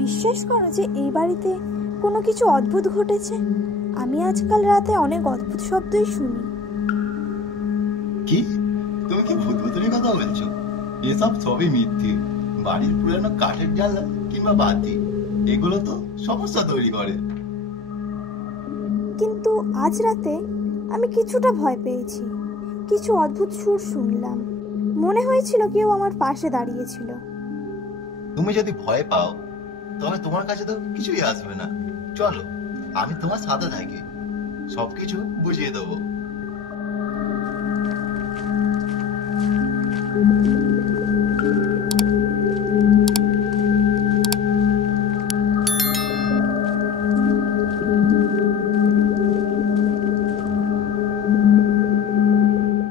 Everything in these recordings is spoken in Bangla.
বিশ্বাস করো যে এই বাড়িতে কোনো কিছু অদ্ভুত ঘটেছে? আমি আজকাল রাতে অনেক অদ্ভুত শব্দই শুনি। কি? তুমি কি ভূতভূতের কথা বলছো? এসব সবই মিথ্যে। বাড়ির পুরানো কাঠের জানলা কিংবা বাতি, এগুলো তো সমস্যা তৈরি করে। কিন্তু আজ রাতে আমি কিছুটা ভয় পেয়েছি। কিছু অদ্ভুত সুর শুনলাম, মনে হয়েছিল কেউ আমার পাশে দাঁড়িয়েছিল। তুমি যদি ভয় পাও তবে তোমার কাছে তো কিছুই আসবে না। চলো, আমি তোমার সাথে থাকি, সবকিছু বুঝিয়ে দেবো।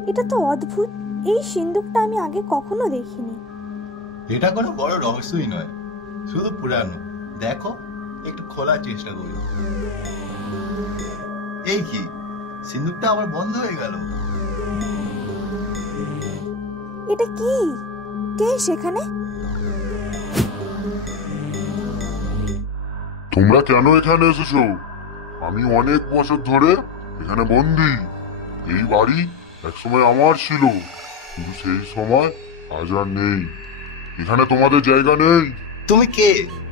এটা তো অদ্ভুত। এই সিন্দুকটা আমি আগে কখনো দেখিনি। এটা কোনো বড় রহস্যই নয়, শুধু পুরানো। দেখো, একটু খোলার চেষ্টা করি। এই কি, সিন্দুকটা আবার বন্ধ হয়ে গেল। এটা কি? কে সেখানে? তোমরা কেন এখানে এসেছো? আমি অনেক বছর ধরে এখানে বন্দি। এই বাড়ি একসময় আমার ছিল, কিন্তু সেই সময় আজ আর নেই। এখানে তোমাদের জায়গা নেই। তুমি কে?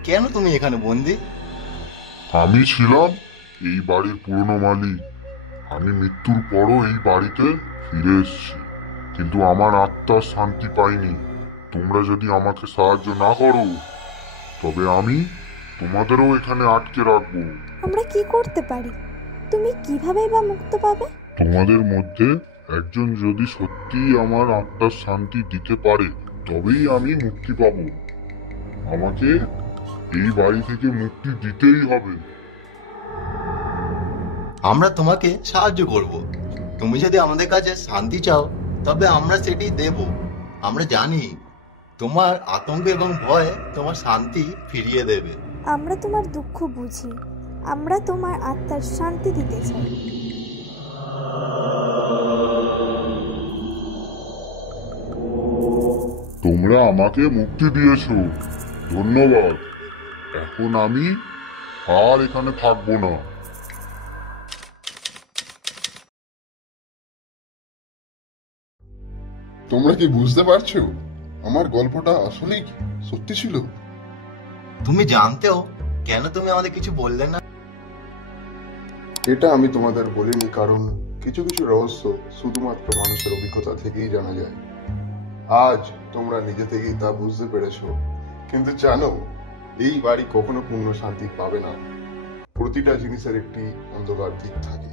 কেন তুমি এখানে বন্দি? আমি ছিলাম এই বাড়ির পুরনো মালিক। আমি মৃত্যুর পরও এই বাড়িতে ফিরে এসেছি, কিন্তু আমার আত্মার শান্তি পাইনি। তোমরা যদি আমাকে সাহায্য না করো তবে আমি তোমাদেরও এখানে আটকে রাখবো। আমরা কি করতে পারি? তুমি কিভাবে বা মুক্ত পাবে? তোমাদের মধ্যে একজন যদি সত্যিই আমার আত্মার শান্তি দিতে পারে তবেই আমি মুক্তি পাব। আমাকে এই বাড়ি থেকে মুক্তি দিতেই হবে। আমরা তোমাকে সাহায্য করব। তুমি যদি আমাদের কাছে শান্তি চাও তবে আমরা সেটি দেব। আমরা জানি তোমার আতঙ্ক এবং ভয় তোমার শান্তি ফিরিয়ে দেবে। আমরা তোমার দুঃখ বুঝি, আমরা তোমার আত্মার শান্তি দিতে চাই। তোমরা আমাকে মুক্তি দিয়েছো, ধন্যবাদ। এখন আমি আর এখানে থাকবো না। তোমরা কি বুঝতে পারছো আমার গল্পটা আসলেই সত্যি ছিল? তুমি জানতেও কেন তুমি আমাদের কিছু বললে না? এটা আমি তোমাদের বলিনি কারণ কিছু কিছু রহস্য শুধুমাত্র মানুষের অভিজ্ঞতা থেকেই জানা যায়। আজ তোমরা নিজে থেকেই তা বুঝতে পেরেছো, কিন্তু জানো এই বাড়ি কখনো পূর্ণ শান্তি পাবে না। প্রতিটা জিনিসের একটি অন্ধকার দিক থাকে।